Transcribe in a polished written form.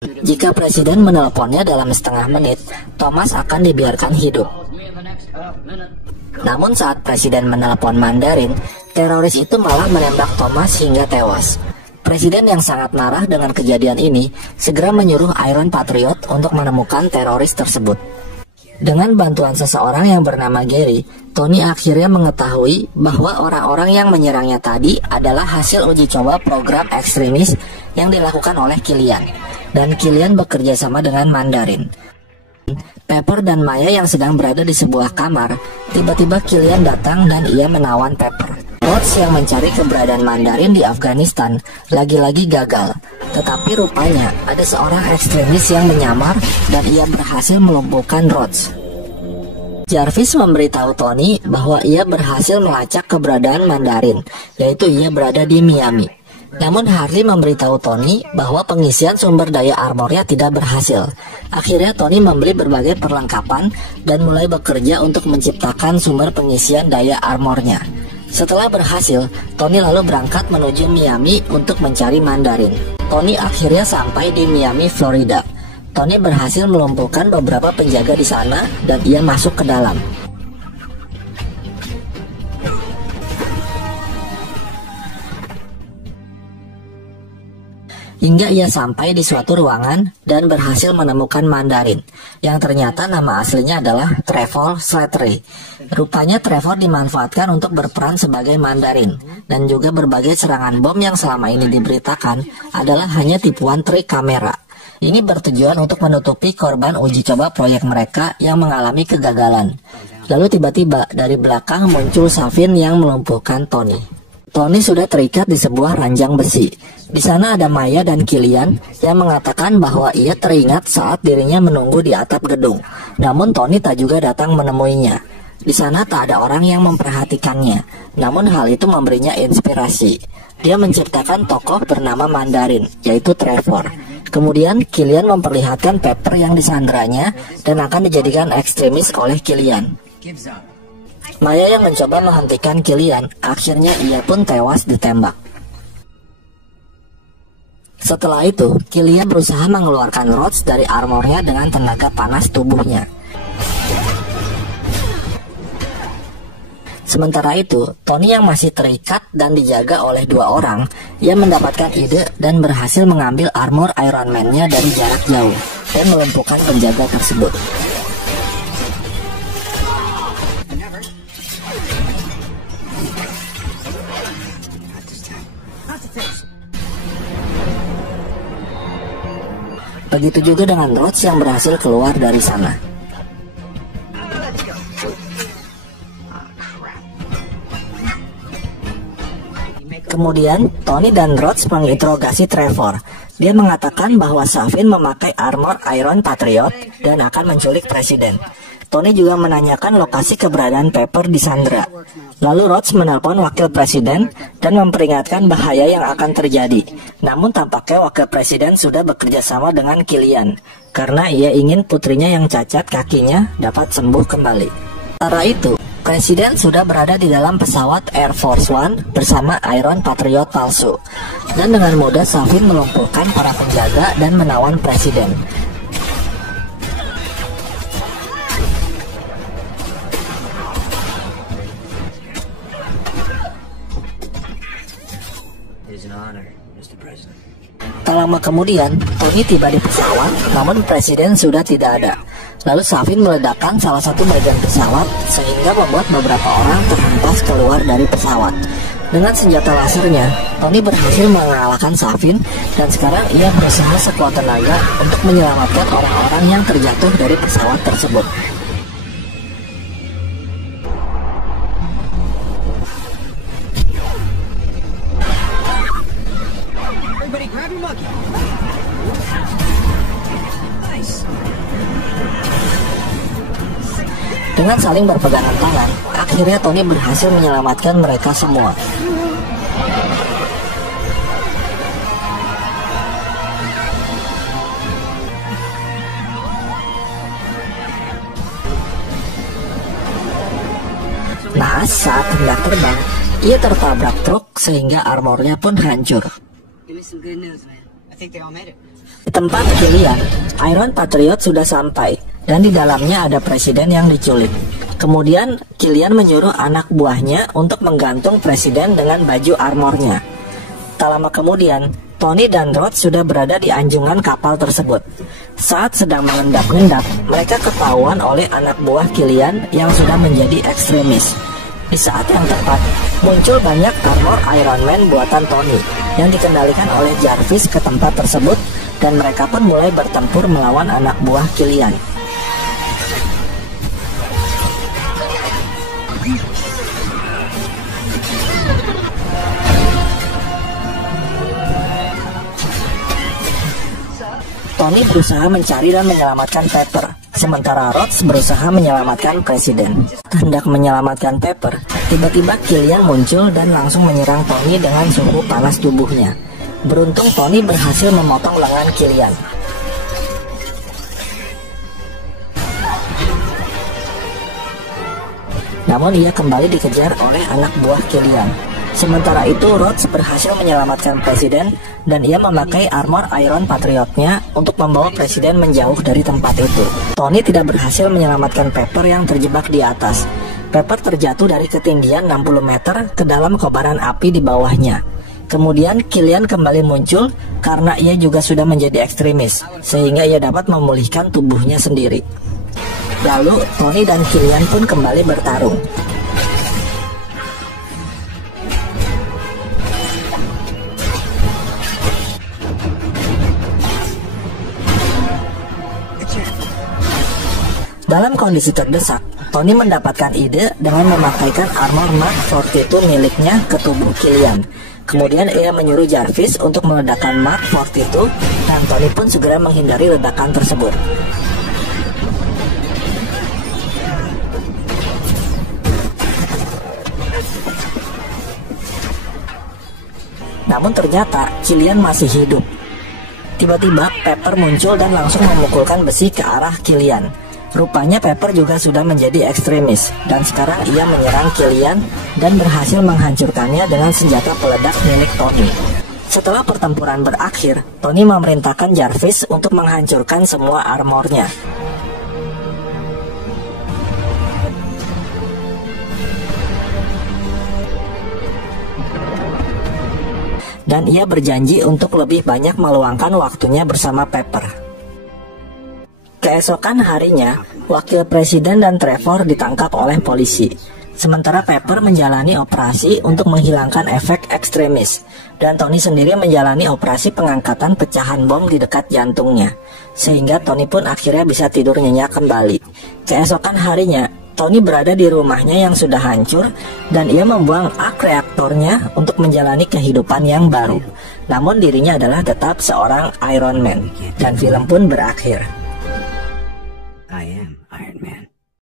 Jika presiden menelponnya dalam setengah menit, Thomas akan dibiarkan hidup. Namun saat presiden menelpon Mandarin, teroris itu malah menembak Thomas hingga tewas. Presiden yang sangat marah dengan kejadian ini segera menyuruh Iron Patriot untuk menemukan teroris tersebut. Dengan bantuan seseorang yang bernama Gary, Tony akhirnya mengetahui bahwa orang-orang yang menyerangnya tadi adalah hasil uji coba program ekstremis yang dilakukan oleh Killian. Dan Killian bekerja sama dengan Mandarin. Pepper dan Maya yang sedang berada di sebuah kamar, tiba-tiba Killian datang dan ia menawan Pepper. Rhodes yang mencari keberadaan Mandarin di Afghanistan lagi-lagi gagal. Tetapi rupanya ada seorang ekstremis yang menyamar dan ia berhasil melumpuhkan Rhodes. Jarvis memberitahu Tony bahwa ia berhasil melacak keberadaan Mandarin, yaitu ia berada di Miami. Namun Harley memberitahu Tony bahwa pengisian sumber daya armornya tidak berhasil. Akhirnya Tony membeli berbagai perlengkapan dan mulai bekerja untuk menciptakan sumber pengisian daya armornya. Setelah berhasil, Tony lalu berangkat menuju Miami untuk mencari Mandarin. Tony akhirnya sampai di Miami, Florida. Tony berhasil melumpuhkan beberapa penjaga di sana dan ia masuk ke dalam. Hingga ia sampai di suatu ruangan dan berhasil menemukan Mandarin, yang ternyata nama aslinya adalah Trevor Slattery. Rupanya Trevor dimanfaatkan untuk berperan sebagai Mandarin, dan juga berbagai serangan bom yang selama ini diberitakan adalah hanya tipuan trik kamera. Ini bertujuan untuk menutupi korban uji coba proyek mereka yang mengalami kegagalan. Lalu tiba-tiba dari belakang muncul Savin yang melumpuhkan Tony. Tony sudah terikat di sebuah ranjang besi. Di sana ada Maya dan Killian yang mengatakan bahwa ia teringat saat dirinya menunggu di atap gedung. Namun Tony tak juga datang menemuinya. Di sana tak ada orang yang memperhatikannya. Namun hal itu memberinya inspirasi. Dia menciptakan tokoh bernama Mandarin, yaitu Trevor. Kemudian Killian memperlihatkan Pepper yang disandranya dan akan dijadikan ekstremis oleh Killian. Maya yang mencoba menghentikan Killian, akhirnya ia pun tewas ditembak. Setelah itu, Killian berusaha mengeluarkan Rhodes dari armornya dengan tenaga panas tubuhnya. Sementara itu, Tony yang masih terikat dan dijaga oleh dua orang, ia mendapatkan ide dan berhasil mengambil armor Iron Man-nya dari jarak jauh dan melumpuhkan penjaga tersebut. Begitu juga dengan Rhodes yang berhasil keluar dari sana. Kemudian, Tony dan Rhodes menginterogasi Trevor. Dia mengatakan bahwa Savin memakai armor Iron Patriot dan akan menculik presiden. Tony juga menanyakan lokasi keberadaan Pepper di Sandra. Lalu Rhodes menelpon wakil presiden dan memperingatkan bahaya yang akan terjadi. Namun tampaknya wakil presiden sudah bekerja sama dengan Killian, karena ia ingin putrinya yang cacat kakinya dapat sembuh kembali. Sementara itu, presiden sudah berada di dalam pesawat Air Force One bersama Iron Patriot palsu. Dan dengan mudah Savin melumpuhkan para penjaga dan menawan presiden. Tak lama kemudian, Tony tiba di pesawat, namun presiden sudah tidak ada. Lalu Savin meledakkan salah satu bagian pesawat sehingga membuat beberapa orang terhempas keluar dari pesawat. Dengan senjata lasernya, Tony berhasil mengalahkan Savin dan sekarang ia berusaha sekuat tenaga untuk menyelamatkan orang-orang yang terjatuh dari pesawat tersebut. Dengan saling berpegangan tangan, akhirnya Tony berhasil menyelamatkan mereka semua. Naas saat hendak terbang, ia tertabrak truk sehingga armornya pun hancur. Di tempat Killian, Iron Patriot sudah sampai dan di dalamnya ada presiden yang diculik. Kemudian Killian menyuruh anak buahnya untuk menggantung presiden dengan baju armornya. Tak lama kemudian, Tony dan Rod sudah berada di anjungan kapal tersebut. Saat sedang mengendap-endap, mereka ketahuan oleh anak buah Killian yang sudah menjadi ekstremis. Di saat yang tepat, muncul banyak armor Iron Man buatan Tony yang dikendalikan oleh Jarvis ke tempat tersebut, dan mereka pun mulai bertempur melawan anak buah Killian. Tony berusaha mencari dan menyelamatkan Pepper, sementara Rhodes berusaha menyelamatkan presiden. Hendak menyelamatkan Pepper, tiba-tiba Killian muncul dan langsung menyerang Tony dengan suhu panas tubuhnya. Beruntung Tony berhasil memotong lengan Killian. Namun ia kembali dikejar oleh anak buah Killian. Sementara itu Rhodes berhasil menyelamatkan presiden dan ia memakai armor Iron Patriotnya untuk membawa presiden menjauh dari tempat itu. Tony tidak berhasil menyelamatkan Pepper yang terjebak di atas. Pepper terjatuh dari ketinggian 60 meter ke dalam kobaran api di bawahnya. Kemudian Killian kembali muncul karena ia juga sudah menjadi ekstremis, sehingga ia dapat memulihkan tubuhnya sendiri. Lalu Tony dan Killian pun kembali bertarung. Dalam kondisi terdesak, Tony mendapatkan ide dengan memakaikan armor Mark 42 miliknya ke tubuh Killian. Kemudian ia menyuruh Jarvis untuk meledakkan Mark 42 dan Tony pun segera menghindari ledakan tersebut. Namun ternyata Killian masih hidup. Tiba-tiba Pepper muncul dan langsung memukulkan besi ke arah Killian. Rupanya Pepper juga sudah menjadi ekstremis dan sekarang ia menyerang Killian dan berhasil menghancurkannya dengan senjata peledak milik Tony. Setelah pertempuran berakhir, Tony memerintahkan Jarvis untuk menghancurkan semua armornya. Dan ia berjanji untuk lebih banyak meluangkan waktunya bersama Pepper. Keesokan harinya, wakil presiden dan Trevor ditangkap oleh polisi. Sementara Pepper menjalani operasi untuk menghilangkan efek ekstremis, dan Tony sendiri menjalani operasi pengangkatan pecahan bom di dekat jantungnya, sehingga Tony pun akhirnya bisa tidur nyenyak kembali. Keesokan harinya, Tony berada di rumahnya yang sudah hancur, dan ia membuang arc reaktornya untuk menjalani kehidupan yang baru. Namun dirinya adalah tetap seorang Iron Man, dan film pun berakhir.